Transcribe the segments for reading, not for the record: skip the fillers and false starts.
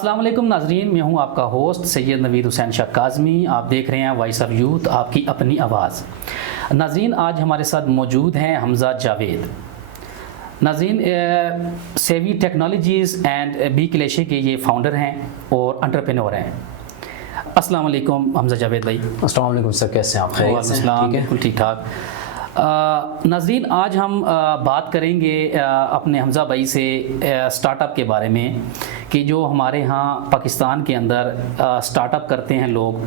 अस्सलाम वालेकुम नाजरीन, मैं हूं आपका होस्ट सैयद नवीद हुसैन शाह काज़मी। आप देख रहे हैं वॉइस ऑफ यूथ, आपकी अपनी आवाज़। नाजरीन, आज हमारे साथ मौजूद हैं हमजा जावेद। नाजरीन, सेवी टेक्नोलॉजीज़ एंड बी क्लेशे के ये फाउंडर हैं और एंटरप्रेन्योर हैं। अस्सलाम वालेकुम हमजा जावेद भाई। अस्सलाम वालेकुम सर, कैसे हैं आप? खैरियत से? बिल्कुल ठीक ठाक। नाज़रीन, आज हम बात करेंगे अपने हमजा भाई से स्टार्टअप के बारे में कि जो हमारे यहाँ पाकिस्तान के अंदर स्टार्टअप करते हैं लोग,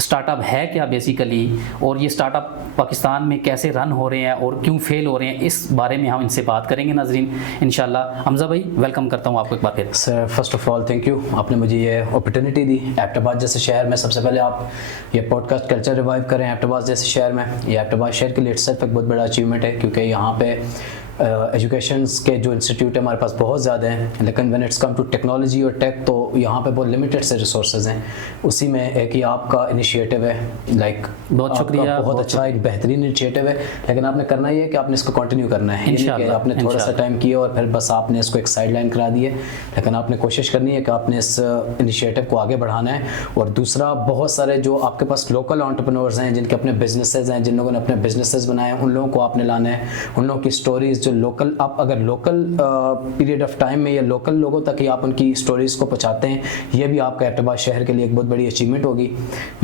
स्टार्टअप है क्या बेसिकली, और ये स्टार्टअप पाकिस्तान में कैसे रन हो रहे हैं और क्यों फेल हो रहे हैं, इस बारे में हम इनसे बात करेंगे नाज़रीन इंशाल्लाह। हमजा भाई, वेलकम करता हूँ आपको एक बार फिर। Sir first of all thank you, आपने मुझे ये अपॉर्चुनिटी दी। एबटाबाद जैसे शहर में सबसे पहले आप ये पॉडकास्ट कल्चर रिवाइव करें एबटाबाद जैसे शहर में। ये एबटाबाद शहर के लिए इट्सेल्फ एक बहुत बड़ा अचीवमेंट है, क्योंकि यहाँ पे एजुकेशंस के जो इंस्टीट्यूट है हमारे पास बहुत ज़्यादा हैं, लेकिन when it's come to technology और टेक तो यहाँ पे बहुत लिमिटेड से रिसोर्सेज हैं। उसी में एक ही आपका इनिशिएटिव है, बहुत शुक्रिया, बहुत अच्छा एक बेहतरीन इनिशिएटिव है, लेकिन आपने करना ये है कि आपने इसको कंटिन्यू करना है। ये नहीं कि आपने थोड़ा सा टाइम किया और फिर बस आपने इसको एक साइड लाइन करा दी है, लेकिन आपने कोशिश करनी है कि आपने इस इनिशिएटिव को आगे बढ़ाना है। और दूसरा, बहुत सारे जो आपके पास लोकल एंटरप्रेन्योर्स हैं जिनके अपने बिजनेसेस हैं, जिन लोगों ने अपने बिजनेसेस बनाए हैं, उन लोगों को आपने लाना है। उन लोगों की स्टोरीज जो लोकल, आप अगर लोकल पीरियड ऑफ टाइम में या लोकल लोगों तक ही आप उनकी स्टोरीज़ को पहुंचाते हैं, ये भी आपका एबटाबाद शहर के लिए एक बहुत बड़ी अचीवमेंट होगी।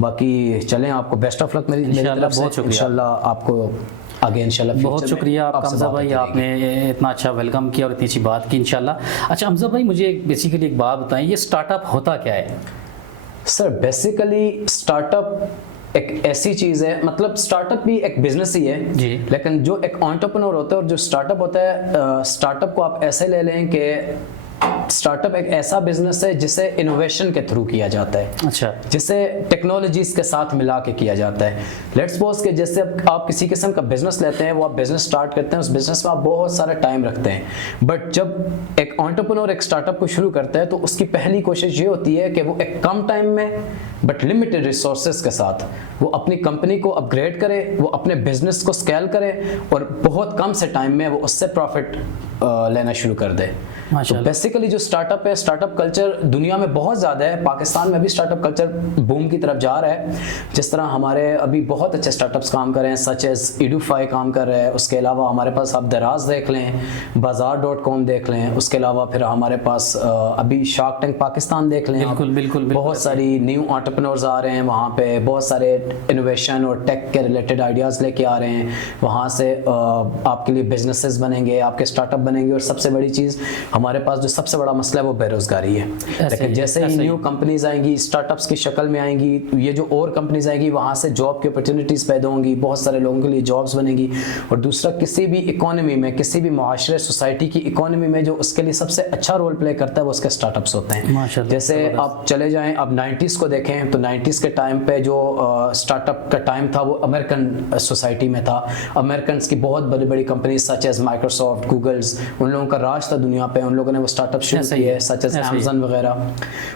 बाकी चलें, आपको बेस्ट ऑफ लक मेरी तरफ से। इंशाल्लाह आपको आगे इंशाल्लाह। बहुत शुक्रिया आपका हमजा भाई, आपने इतना अच्छा वेलकम किया और इतनी अच्छी बात की इंशाल्लाह। अच्छा हमजा भाई, मुझे बेसिकली एक बात बताएं, ये स्टार्टअप होता क्या है? सर बेसिकली स्टार्टअप एक ऐसी चीज़ है, मतलब स्टार्टअप भी एक बिजनेस ही है जी, लेकिन जो एक एंटरप्रेन्योर होता है और जो स्टार्टअप होता है, स्टार्टअप को आप ऐसे ले लें कि स्टार्टअप एक ऐसा बिजनेस है जिसे इनोवेशन के थ्रू किया जाता है। अच्छा, जिसे टेक्नोलॉजीज के साथ मिला के किया जाता है। लेट्स सपोज कि जैसे आप किसी किस्म का बिजनेस लेते हैं, वो आप बिजनेस स्टार्ट करते हैं, उस बिजनेस में आप बहुत सारा टाइम रखते हैं, बट जब एक एंटरप्रेन्योर एक स्टार्टअप को शुरू करता है तो उसकी पहली कोशिश ये होती है कि वो एक कम टाइम में बट लिमिटेड रिसोर्सेज के साथ वो अपनी कंपनी को अपग्रेड करे, वो अपने बिजनेस को स्केल करे और बहुत कम से टाइम में वो उससे प्रॉफिट लेना शुरू कर दे। तो बेसिकली जो स्टार्टअप है, स्टार्टअप कल्चर दुनिया में बहुत ज़्यादा है। पाकिस्तान में भी स्टार्टअप कल्चर बूम की तरफ जा रहा है। जिस तरह हमारे अभी बहुत अच्छे स्टार्टअप्स काम कर रहे हैं, सच एज एडुफाई काम कर रहे हैं। उसके अलावा हमारे पास आप दराज देख लें, bazaar.com देख लें। उसके अलावा फिर हमारे पास अभी शार्क टैंक पाकिस्तान देख लें। बिल्कुल बहुत सारी न्यू एंटरप्रेन्योर्स आ रहे हैं वहाँ पे, बहुत सारे इनोवेशन और टेक के रिलेटेड आइडियाज़ लेके आ रहे हैं। वहाँ से आपके लिए बिजनेसेस बनेंगे, आपके स्टार्टअप बनेंगे। और सबसे बड़ी चीज़, हमारे पास जो सबसे बड़ा मसला है वो बेरोजगारी है। लेकिन जैसे ही न्यू कंपनीज आएंगी, स्टार्टअप्स की शक्ल में आएंगी, ये जो और कंपनीज आएंगी, वहाँ से जॉब की अपॉर्चुनिटीज़ पैदा होंगी, बहुत सारे लोगों के लिए जॉब्स बनेंगी। और दूसरा, किसी भी इकोनॉमी में, किसी भी माशरे सोसाइटी की इकोनॉमी में जो उसके लिए सबसे अच्छा रोल प्ले करता है वो उसके स्टार्टअप्स होते हैं। जैसे आप चले जाएँ, अब 90s को देखें तो 90s के टाइम पे जो स्टार्टअप का टाइम था वो अमेरिकन सोसाइटी में था। अमेरिकन की बहुत बड़ी बड़ी companies such as Microsoft, Googles, उन लोगों का राज था दुनिया पे। उन लोगों ने वो स्टार्टअप शुरू किए, सच एज अमेज़न वगैरह।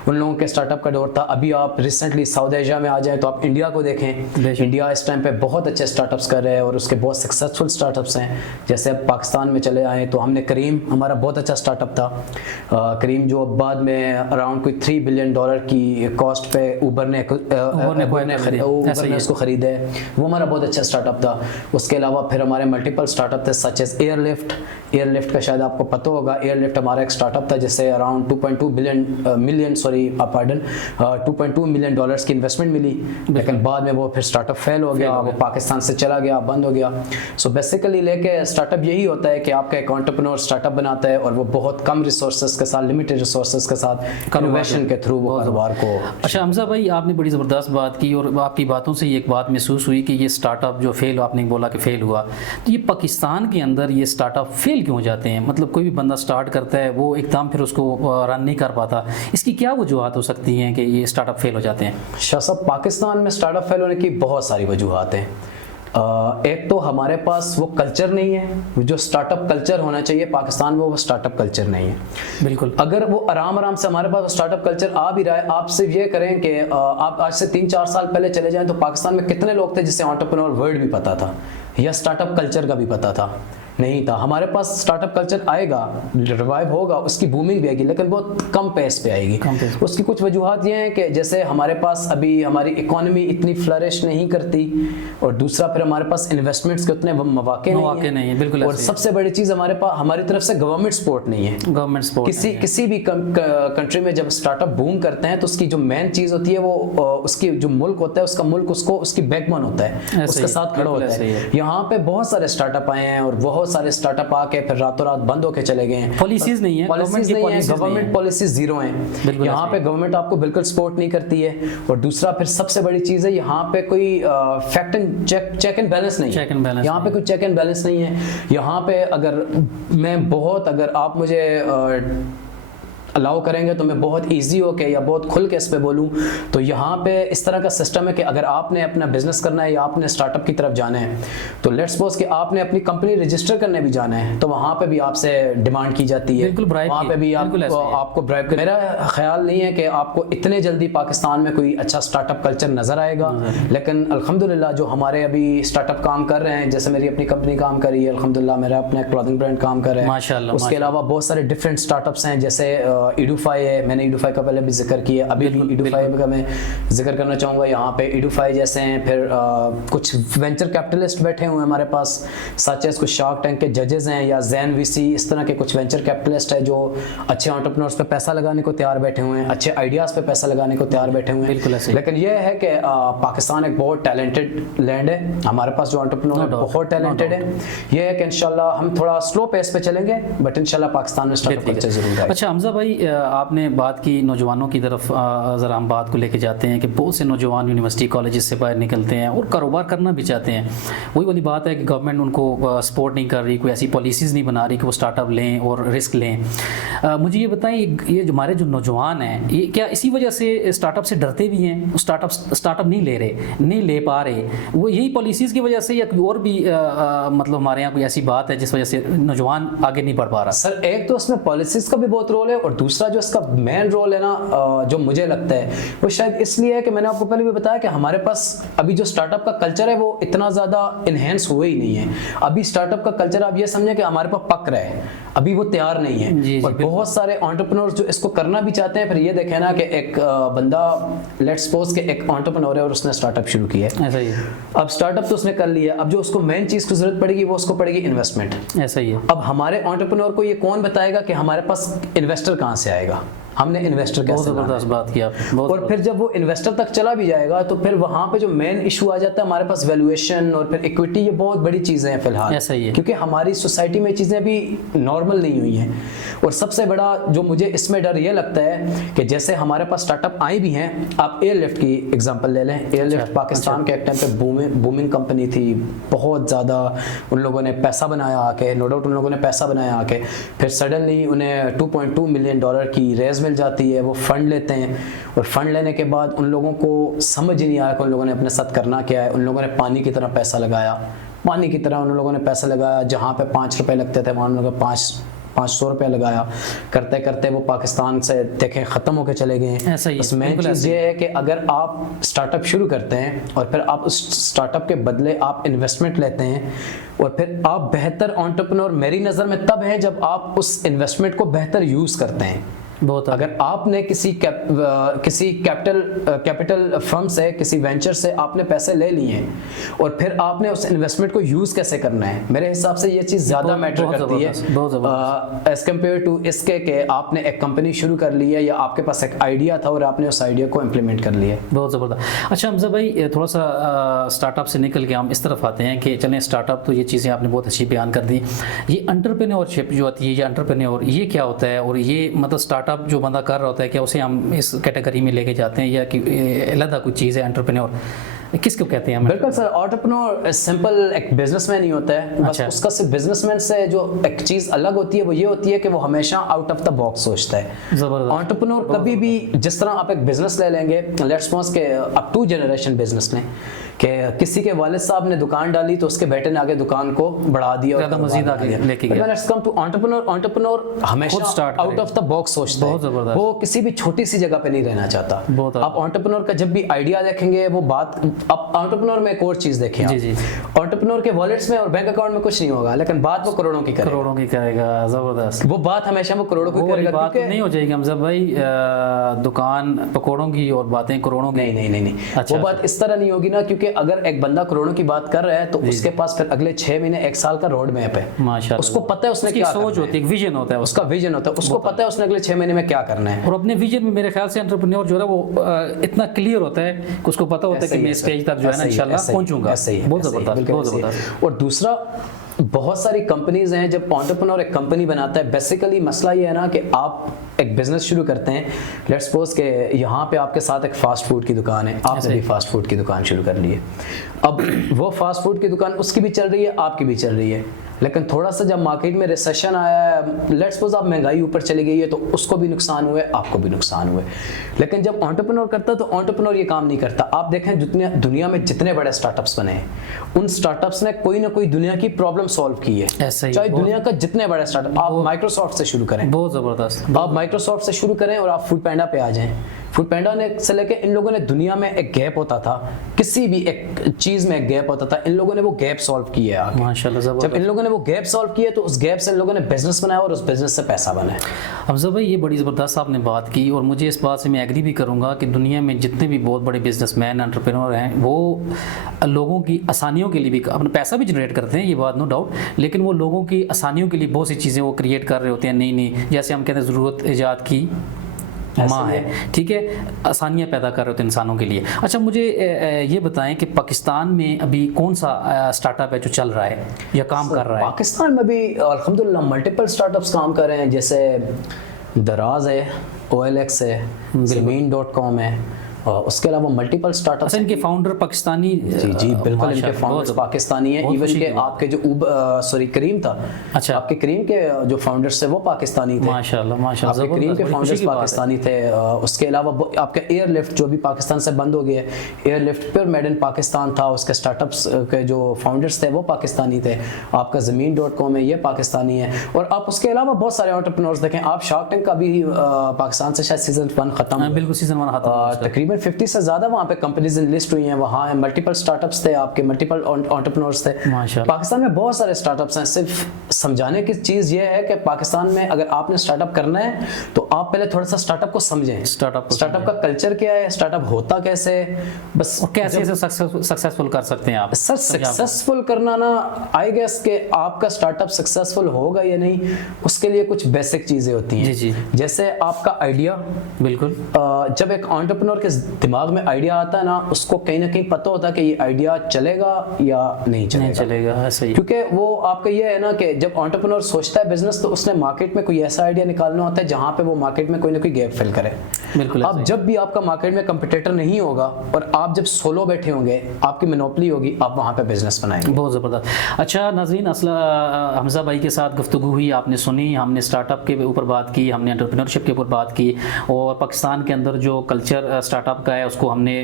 उन लोगों के स्टार्टअप का दौर था। अभी आप रिसेंटली साउथ एशिया में आ जाएं तो आप इंडिया को देखें। इंडिया इस टाइम पे बहुत अच्छे स्टार्टअप्स कर रहे हैं और उसके बहुत सक्सेसफुल स्टार्टअप्स हैं। जैसे अब पाकिस्तान में चले आए तो हमने करीम, हमारा बहुत अच्छा स्टार्टअप था करीम, जो बाद में अराउंड कोई $3 बिलियन की कॉस्ट पे ऊबर ने उसको खरीदा है। वो हमारा बहुत अच्छा स्टार्टअप था। उसके अलावा फिर हमारे मल्टीपल स्टार्टअप थे सच एज एयरलिफ्ट का शायद आपको पता होगा। एयरलिफ्ट हमारा एक स्टार्टअप था जिससे अराउंड $2.2 मिलियन की इन्वेस्टमेंट मिली, लेकिन बाद में वो फिर स्टार्टअप फेल हो गया, वो पाकिस्तान से चला गया, बंद हो गया। सो बेसिकली लेके स्टार्टअप यही होता है कि आपका एक एंटरप्रेन्योर स्टार्टअप बनाता है और वो बहुत कम रिसोर्सेज के साथ, लिमिटेड रिसोर्सेज के साथ इनोवेशन के थ्रू वो कारोबार को। अच्छा हमजा भाई, आपने बड़ी ज़बरदस्त बात की और आपकी बातों से एक बात महसूस हुई कि ये स्टार्टअप जो फेल, आपने बोला कि फेल हुआ, तो ये पाकिस्तान के अंदर ये स्टार्टअप फेल क्यों हो जाते हैं? मतलब कोई भी बंदा स्टार्ट करता है, वो एकदम फिर उसको रन नहीं कर पाता। इसकी क्या वजूहत हो सकती हैं कि ये स्टार्टअप फेल हो जाते हैं? शाह साहब, पाकिस्तान में स्टार्टअप फेल होने की बहुत सारी वजूहत हैं। एक तो हमारे पास वो कल्चर नहीं है, जो स्टार्टअप कल्चर होना चाहिए पाकिस्तान में, वो स्टार्टअप कल्चर नहीं है। बिल्कुल। अगर वो आराम से हमारे पास स्टार्टअप कल्चर आ भी रहा है, आप सिर्फ ये करें कि आप आज से 3-4 साल पहले चले जाएं तो पाकिस्तान में कितने लोग थे जिसे एंटरप्रेन्योर वर्ड भी पता था या स्टार्टअप कल्चर का भी पता था। नहीं था। हमारे पास स्टार्टअप कल्चर आएगा, रिवाइव होगा, उसकी बूमिंग भी आएगी, लेकिन बहुत कम पेस पे आएगी। उसकी कुछ वजूहत ये हैं कि जैसे हमारे पास अभी हमारी इकोनॉमी इतनी फ्लरिश नहीं करती, और दूसरा फिर हमारे पास इन्वेस्टमेंट्स के उतने मौके नहीं है। बिल्कुल। और सबसे बड़ी चीज़ हमारे पास, हमारी तरफ से गवर्नमेंट सपोर्ट नहीं है। गवर्नमेंट सपोर्ट किसी भी कंट्री में जब स्टार्टअप बूम करते हैं तो उसकी जो मेन चीज़ होती है वो उसकी जो मुल्क होता है, उसका मुल्क उसको उसकी बैकबोन होता है, उसके साथ खड़ा होता है। यहाँ पे बहुत सारे स्टार्टअप आए हैं और बहुत सारे स्टार्टअप आके फिर रातों रात बंद होके चले गए हैं। पॉलिसीज नहीं है, गवर्नमेंट पॉलिसीज जीरो हैं। यहाँ पे गवर्नमेंट आपको बिल्कुल सपोर्ट नहीं करती है। और दूसरा फिर सबसे बड़ी चीज़ है, यहाँ पे कोई fact and check and balance नहीं है। यहाँ पे कोई चेक एंड बैलेंस नहीं है। यहाँ पे अगर आप मुझे अलाउ करेंगे तो मैं बहुत इजी हो के या बहुत खुल के इस पे बोलूँ, तो यहाँ पे इस तरह का सिस्टम है कि अगर आपने अपना बिजनेस करना है या आपने स्टार्टअप की तरफ जाना है, तो लेट्स सपोज कि आपने अपनी कंपनी रजिस्टर करने भी जाना है, तो वहाँ पे भी आपसे डिमांड की जाती है, वहाँ पे भी आपको ब्राइब कर। मेरा ख्याल नहीं है कि आपको इतने जल्दी पाकिस्तान में कोई अच्छा स्टार्टअप कल्चर नज़र आएगा, लेकिन अल्हम्दुलिल्लाह जो हमारे अभी स्टार्टअप काम कर रहे हैं, जैसे मेरी अपनी कंपनी काम कर रही है, अल्हम्दुलिल्लाह मेरा अपना क्लॉथिंग ब्रांड काम कर रहे हैं माशाअल्लाह। उसके अलावा बहुत सारे डिफरेंट स्टार्टअप्स हैं, जैसे ईडूफाई है, मैंने ईडूफाई का पहले भी जिक्र किया, अभी ईडूफाई का मैं जिक्र करना चाहूँगा। यहाँ पे ईडूफाई जैसे हैं, फिर कुछ वेंचर कैपिटलिस्ट बैठे हुए हैं हमारे पास, सच एज कुछ शार्क टैंक के जजेस हैं या जैन वीसी, इस तरह के कुछ वेंचर कैपिटलिस्ट है जो अच्छे एंटरप्रेन्योर्स पे पैसा लगाने को तैयार बैठे हुए हैं, अच्छे आइडियाज़ पे पैसा लगाने को तैयार बैठे हुए हैं। लेकिन यह है कि पाकिस्तान एक बहुत टैलेंटेड लैंड है, हमारे पास जो एंटरप्रेन्योर बहुत टैलेंटेड है। यह है कि इंशाल्लाह हम थोड़ा स्लो पेस पे चलेंगे, बट इंशाल्लाह पाकिस्तान में स्टार्टअप कल्चर जरूर है। अच्छा हमजा भाई, आपने बात की नौजवानों की तरफ, ज़रा हम बात को लेके जाते हैं कि बहुत से नौजवान यूनिवर्सिटी कॉलेज से बाहर निकलते हैं और कारोबार करना भी चाहते हैं। वही वाली बात है कि गवर्नमेंट उनको सपोर्ट नहीं कर रही, कोई ऐसी पॉलिसीज़ नहीं बना रही कि वो स्टार्टअप लें और रिस्क लें। मुझे ये बताएं, ये हमारे जो नौजवान हैं, ये क्या इसी वजह से स्टार्टअप से डरते भी हैं, स्टार्टअप नहीं ले पा रहे, वो यही पॉलिसीज़ की वजह से, या कोई और भी मतलब हमारे यहाँ कोई ऐसी बात है जिस वजह से नौजवान आगे नहीं बढ़ पा रहा? सर, एक तो इसमें पॉलिसीज़ का भी बहुत रोल है, और दूसरा जो इसका मेन रोल है ना, जो मुझे लगता है वो शायद इसलिए है कि मैंने आपको पहले भी बताया कि हमारे पास अभी जो स्टार्टअप का कल्चर है वो इतना ज़्यादा इन्हेंस हुआ ही नहीं है। अभी स्टार्टअप का कल्चर आप ये समझें कि हमारे पास पक रहा है, अभी वो तैयार नहीं है। और बहुत सारे एंटरप्रेन्योर्स जो इसको करना भी चाहते हैं, फिर ये देखें ना कि एक बंदा, लेट्स सपोज कि एक एंटरप्रेन्योर है और उसने स्टार्टअप शुरू किया है, ऐसा ही है। अब स्टार्टअप तो उसने कर लिया, अब जो उसको मेन चीज़ की जरूरत पड़ेगी वो उसको पड़ेगी इन्वेस्टमेंट। ऐसा ही है। अब हमारे एंटरप्रेन्योर को ये कौन बताएगा कि हमारे पास इन्वेस्टर कहाँ से आएगा, हमने इन्वेस्टर कैसे, बहुत ज़बरदस्त बात की आप। और फिर जब वो इन्वेस्टर तक चला भी जाएगा तो फिर वहाँ पे जो मेन इशू आ जाता है हमारे पास वैल्यूएशन और फिर इक्विटी, ये बहुत बड़ी चीज़ें हैं फिलहाल। ऐसा ही है, क्योंकि हमारी सोसाइटी में चीज़ें अभी नॉर्मल नहीं हुई हैं। और सबसे बड़ा जो मुझे इसमें डर ये लगता है कि जैसे हमारे पास स्टार्टअप आई भी हैं, आप एयरलिफ्ट की एग्जाम्पल ले लें। एयरलिफ्ट पाकिस्तान के एक टाइम पे बूमिंग कंपनी थी, बहुत ज़्यादा उन लोगों ने पैसा बनाया आके, नो डाउट उन लोगों ने पैसा बनाया आके, फिर सडनली उन्हें $2.2 मिलियन की रेज मिल जाती है, वो फंड लेते हैं, और फंड लेने के बाद उन लोगों को समझ ही नहीं आया कि उन लोगों ने अपने साथ करना क्या है। उन लोगों ने पानी की तरह पैसा लगाया, पानी की तरह उन लोगों ने पैसा लगाया, जहाँ पे 5 रुपए लगते थे वहाँ उन लोगों ने 500 रुपये लगाया। करते करते वो पाकिस्तान से देखें ख़त्म होकर चले गए हैं। बस मेन चीज़ ये है कि अगर आप स्टार्टअप शुरू करते हैं और फिर आप उस स्टार्टअप के बदले आप इन्वेस्टमेंट लेते हैं और फिर आप बेहतर एंटरप्रेन्योर मेरी नज़र में तब है जब आप उस इन्वेस्टमेंट को बेहतर यूज़ करते हैं। बहुत अगर आपने किसी कैपिटल फर्म से, किसी वेंचर से आपने पैसे ले लिए हैं और फिर आपने उस इन्वेस्टमेंट को यूज़ कैसे करना है, मेरे हिसाब से ये चीज़ ज़्यादा मैटर करती है एज कम्पेयर टू इसके कि आपने एक कंपनी शुरू कर ली है या आपके पास एक आइडिया था और आपने उस आइडिया को इम्प्लीमेंट कर लिया। बहुत ज़बरदस्त। अच्छा हमजा भाई, थोड़ा सा स्टार्टअप से निकल के हम इस तरफ आते हैं कि चलें स्टार्टअप तो ये चीज़ें आपने बहुत अच्छी बयान कर दी। ये एंटरप्रेन्योरशिप जो आती है, ये एंटरप्रेन्योर ये क्या होता है, और ये मतलब स्टार्टअप जो बंदा कर रहा होता है क्या उसे हम इस कैटेगरी में लेके जाते हैं या कि अलग कोई चीज़ है? एंटरप्रेन्योर किसको कहते हैं? बिल्कुल सर, एंटरप्रेन्योर सिंपल एक बिजनेसमैन ही होता है। बस उसका सिर्फ बिजनेसमैन से जो एक चीज़ अलग होती है वो ये होती है कि वो हमेशा आउट ऑफ द बॉक्स सोचता है। एंटरप्रेन्योर कभी भी, जिस तरह आप एक बिजनेस ले लेंगे, लेट्स सपोज के अब 2 जनरेशन बिजनेस लें कि किसी के वालिद साहब ने दुकान डाली तो उसके बेटे ने आगे दुकान को बढ़ा दिया और मजीद आगे लेके गया। लेट्स कम टू एंटरप्रेन्योर हमेशा आउट ऑफ द बॉक्स सोचता है, वो किसी भी छोटी सी जगह पे नहीं रहना चाहता। आप एंटरप्रेन्योर का जब भी आइडिया देखेंगे वो बात अब एंटरप्रेन्योर में एक और चीज देखें आप, जी जी एंटरप्रेन्योर के वॉलेट्स में और बैंक अकाउंट में कुछ नहीं होगा, लेकिन बात वो करोड़ों की करेगा। करोड़ों की करेगा, जबरदस्त। वो बात हमेशा वो करोड़ों की वो वाली करेगा, बात क्योंकि नहीं हो जाएगी हमजा भाई, दुकान पकौड़ों की और बातें करोड़ों की। नहीं अच्छा, वो बात इस तरह नहीं होगी ना, क्योंकि अगर एक बंदा करोड़ों की बात कर रहा है तो उसके पास फिर अगले 6 महीने 1 साल का रोड मैप है। माशाल्लाह, उसको पता है उसने उसकी क्या सोच करना होती है, एक विजन होता है उसका विजन होता है, उसको पता है उसने अगले 6 महीने में क्या करना है। और अपने विजन में मेरे ख्याल से एंटरप्रेन्योर जो है वो इतना क्लियर होता है कि उसको पता होता है कि मैं स्टेज तक जो है ना इंशाल्लाह पहुंचूंगा। बहुत जबरदस्त, बहुत जबरदस्त। और दूसरा, बहुत सारी कंपनीज हैं, जब एंटरप्रेन्योर एक कंपनी बनाता है, बेसिकली मसला ये है ना कि आप एक बिजनेस शुरू करते हैं, लेट्स सपोज के यहाँ पे आपके साथ एक फास्ट फूड की दुकान है, आपने भी फास्ट फूड की दुकान शुरू कर ली है। अब वो फास्ट फूड की दुकान उसकी भी चल रही है, आपकी भी चल रही है, लेकिन थोड़ा सा जब मार्केट में रिसेशन आया है, लेट्स सपोज आप महंगाई ऊपर चली गई है, तो उसको भी नुकसान हुए, आपको भी नुकसान हुए। लेकिन जब एंटरप्रेन्योर करता है तो एंटरप्रेन्योर ये काम नहीं करता। आप देखें जितने दुनिया में जितने बड़े स्टार्टअप्स बने हैं, उन स्टार्टअप्स ने कोई ना कोई दुनिया की प्रॉब्लम सॉल्व की है। ऐसा ही, चाहे दुनिया का जितने बड़े स्टार्टअप, आप माइक्रोसॉफ्ट से शुरू करें, बहुत जबरदस्त। आप माइक्रोसॉफ्ट से शुरू करें और आप फूड पैंडा पे आ जाएं। फूड पैंडा ने से लेके इन लोगों ने, दुनिया में एक गैप होता था, किसी भी एक चीज में एक गैप होता था, इन लोगों ने वो गैप सॉल्व किया है आगे। माशाल्लाह, जब जबरदस्त। इन लोगों ने वो गैप सॉल्व किया तो उस गैप से इन लोगों ने बिजनेस बनाया और उस बिजनेस से पैसा बनाया। हमजा भाई, ये बड़ी ज़बरदस्त आपने बात की और मुझे इस बात से मैं एग्री भी करूंगा कि दुनिया में जितने भी बहुत बड़े बिजनेसमैन एंटरप्रेन्योर हैं, वो लोगों की आसानियों के लिए भी अपना पैसा भी जनरेट करते हैं, ये बात नो डाउट, लेकिन वो लोगों की आसानियों के लिए बहुत सी चीज़ें वो क्रिएट कर रहे होते हैं, नई जैसे हम कहते हैं ज़रूरत ईजाद की माँ है, ठीक है, आसानियाँ पैदा कर रहे होते हैं इंसानों के लिए। अच्छा, मुझे ये बताएं कि पाकिस्तान में अभी कौन सा स्टार्टअप है जो चल रहा है या काम कर रहा है? पाकिस्तान में भी अल्हम्दुलिल्लाह मल्टीपल स्टार्टअप्स काम कर रहे हैं, जैसे दराज है, OLX है, ज़मीन.com है, और उसके अलावा मल्टीपल स्टार्टअप्स। अच्छा, इनके फाउंडर पाकिस्तानी? जी बिल्कुल, इनके फाउंडर्स पाकिस्तानी हैं। इवन के आपके जो करीम था, अच्छा, आपके करीम के जो फाउंडर्स थे वो पाकिस्तानी थे। माशाल्लाह माशाल्लाह, आपके करीम के फाउंडर्स पाकिस्तानी थे। उसके अलावा आपका एयरलिफ्ट जो भी पाकिस्तान से बंद हो गया है, एयरलिफ्ट पर मेड इन पाकिस्तान था, उसके स्टार्टअप्स के जो फाउंडर्स थे वो पाकिस्तानी थे। आपका ज़मीन.com है, ये पाकिस्तानी है। और आप उसके अलावा बहुत सारे एंटरप्रेन्योर्स देखें, आप शार्क टैंक का भी पाकिस्तान से शायद सीजन 1 खत्म, बिल्कुल सीजन 1 खत्म, तकरीबन 50 से ज्यादा वहाँ पे कंपनीज लिस्ट हुई हैं। वहाँ मल्टीपल स्टार्टअप्स थे, आपके मल्टीपल एंटरप्रेन्योर्स थे। पाकिस्तान में बहुत सारे स्टार्टअप्स हैं। सिर्फ समझाने की चीज़ ये है कि पाकिस्तान में अगर आपने स्टार्टअप करना है तो आप पहले थोड़ा सा स्टार्टअप को समझें, स्टार्टअप का कल्चर क्या है, स्टार्टअप होता कैसे, बस कैसे सक्सेसफुल कर सकते हैं आप। सर सक्सेसफुल करना ना, आई गेस के आपका स्टार्टअप सक्सेसफुल होगा या नहीं, उसके लिए कुछ बेसिक चीज़ें होती हैं। जी, जैसे आपका आइडिया, बिल्कुल, जब एक एंटरप्रेन्योर के दिमाग में आइडिया आता है ना, उसको कहीं ना कहीं पता होता है कि ये आइडिया चलेगा या नहीं चलेगा, ऐसा ही। क्योंकि वो आपका ये है ना कि जब एंटरप्रेन्योर सोचता है बिजनेस, तो उसने मार्केट में कोई ऐसा आइडिया निकालना होता है जहां पे वो मार्केट में कोई ना कोई गैप फिल करे। बिल्कुल। अब जब भी आपका मार्केट में कंपटीटर नहीं होगा और आप जब सोलो बैठे होंगे, आपकी मोनोपोली होगी, आप वहां पे बिजनेस बनाएंगे। बहुत ज़बरदस्त। अच्छा नाज़रीन, हमजा भाई के साथ गुफ्तगू हुई, आपने सुनी, हमने स्टार्टअप के ऊपर बात की, हमने एंटरप्रेन्योरशिप के ऊपर बात की, और पाकिस्तान के अंदर जो कल्चर स्टार्टअप का है उसको हमने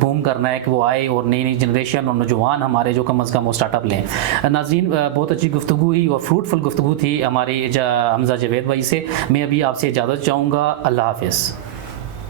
बूम करना है कि वो आए और नई जनरेशन और नौजवान हमारे जो कम अज़ कम वो स्टार्टअप लें। नाज़रीन, बहुत अच्छी गुफ्तगू हुई और फ्रूटफुल गुफ्तगू थी हमारी हमजा जावेद भाई से। मैं अभी आपसे इजाज़त चाहूँगा। अल्लाह हाफ़िज़।